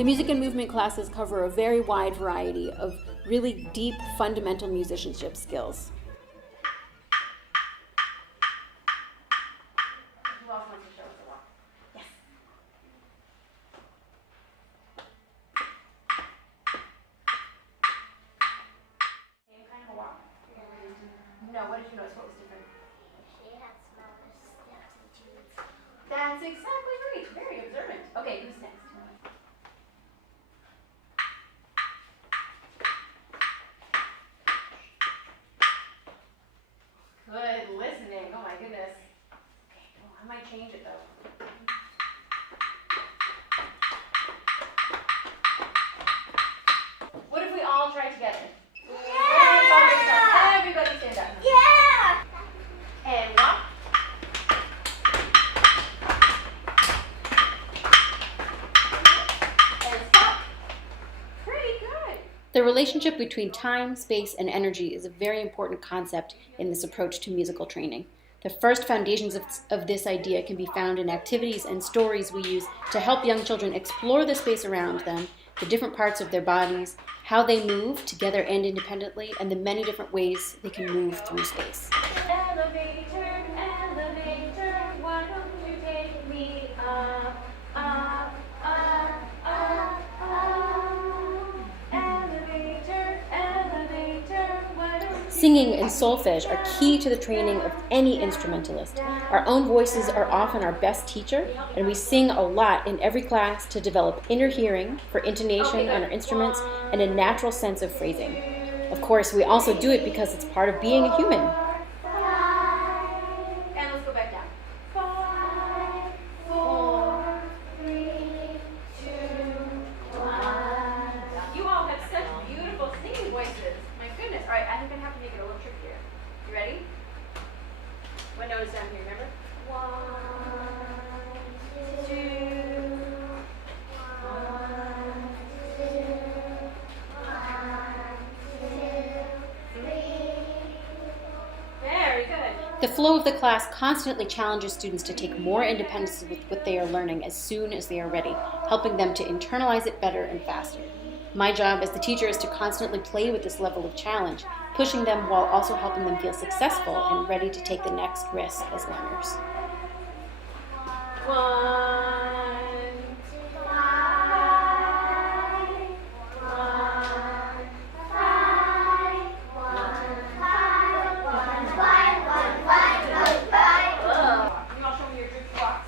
The music and movement classes cover a very wide variety of really deep, fundamental musicianship skills. Who else wants to show us a walk? Yes. Same kind of walk? No, what did you notice? What was different? She had smaller steps and she would. That's exactly right. Very observant. Okay, who's next? Good listening. Oh my goodness. Okay, well, I might change it though. What if we all try together? Yeah! Everybody stand up. Yeah! And walk. And stop. Pretty good. The relationship between time, space, and energy is a very important concept in this approach to musical training. The first foundations of this idea can be found in activities and stories we use to help young children explore the space around them, the different parts of their bodies, how they move together and independently, and the many different ways they can move through space. Elevator, elevator, why don't you take me up, up, up, up, up. Elevator, elevator, why don't you... Singing and solfege are key to the training of any instrumentalist. Our own voices are often our best teacher, and we sing a lot in every class to develop inner hearing for intonation on our instruments and a natural sense of phrasing. Of course, we also do it because it's part of being a human. And let's go back down. 5, 4, 3, 2, 1. You all have such beautiful singing voices. My goodness. All right, I think I'm going to have to make it a little trickier. You ready? What note is down here, remember? 1, 2, 1, 2, 3. Very good. The flow of the class constantly challenges students to take more independence with what they are learning as soon as they are ready, helping them to internalize it better and faster. My job as the teacher is to constantly play with this level of challenge, pushing them while also helping them feel successful and ready to take the next risk as learners. 1, 5, 1, 5, 1, 5. You all show me your group walks.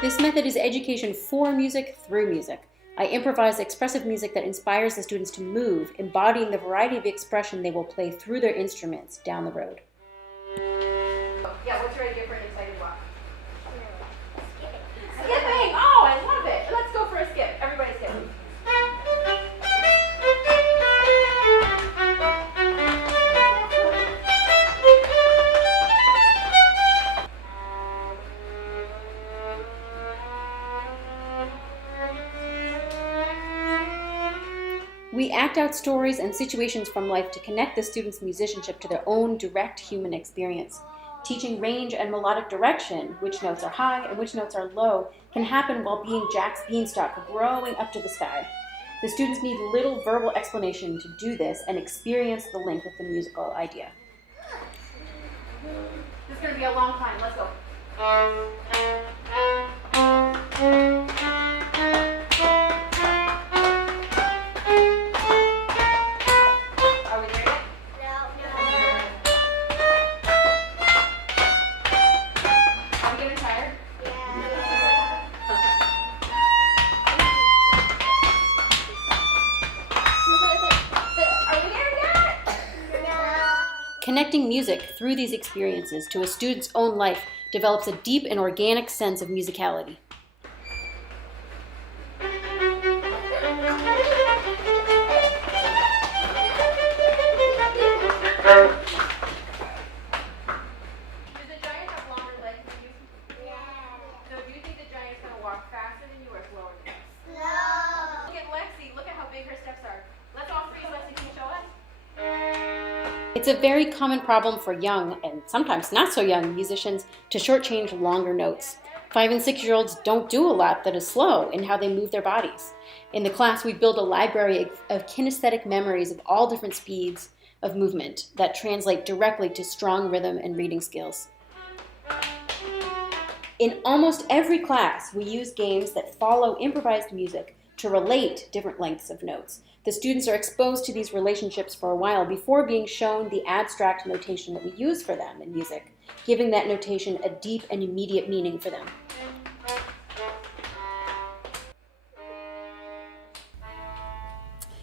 This method is education for music through music. I improvise expressive music that inspires the students to move, embodying the variety of expression they will play through their instruments down the road. Yeah, what's your idea for an excited walk? Skipping! Oh, I love it! Let's go for a skip. Everybody skip. We act out stories and situations from life to connect the students' musicianship to their own direct human experience. Teaching range and melodic direction, which notes are high and which notes are low, can happen while being Jack's beanstalk growing up to the sky. The students need little verbal explanation to do this and experience the link with the musical idea. This is going to be a long time. Let's go. Are we there yet? Are we getting tired? Are we there yet? Connecting music through these experiences to a student's own life develops a deep and organic sense of musicality. Does the giant have longer legs than you? So do you think the giant's going to walk faster than you or slower than you? Look at Lexi. Look at how big her steps are. Let's all freeze. Lexi, can you show us? It's a very common problem for young, and sometimes not so young, musicians to shortchange longer notes. 5 and 6-year-olds don't do a lot that is slow in how they move their bodies. In the class, we build a library of kinesthetic memories of all different speeds of movement that translate directly to strong rhythm and reading skills. In almost every class, we use games that follow improvised music to relate different lengths of notes. The students are exposed to these relationships for a while before being shown the abstract notation that we use for them in music, giving that notation a deep and immediate meaning for them.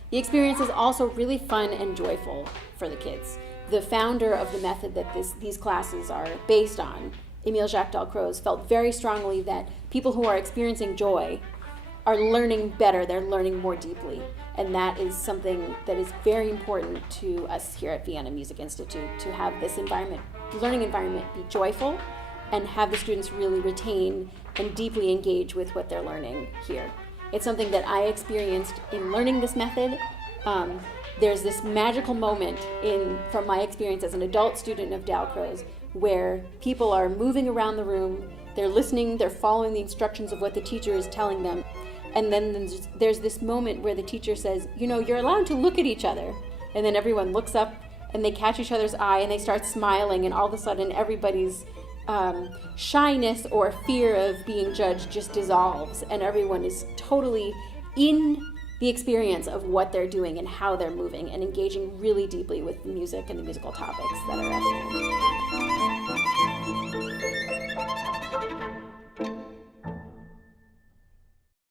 The experience is also really fun and joyful for the kids. The founder of the method that these classes are based on, Emile Jacques Dolcroze, felt very strongly that people who are experiencing joy are learning better, they're learning more deeply. And that is something that is very important to us here at Vienna Music Institute, to have this learning environment be joyful and have the students really retain and deeply engage with what they're learning here. It's something that I experienced in learning this method. There's this magical moment from my experience as an adult student of Dolcroze where people are moving around the room, they're listening, they're following the instructions of what the teacher is telling them. And then there's this moment where the teacher says, you're allowed to look at each other. And then everyone looks up and they catch each other's eye and they start smiling, and all of a sudden everybody's shyness or fear of being judged just dissolves, and everyone is totally in the experience of what they're doing and how they're moving and engaging really deeply with the music and the musical topics that are at hand.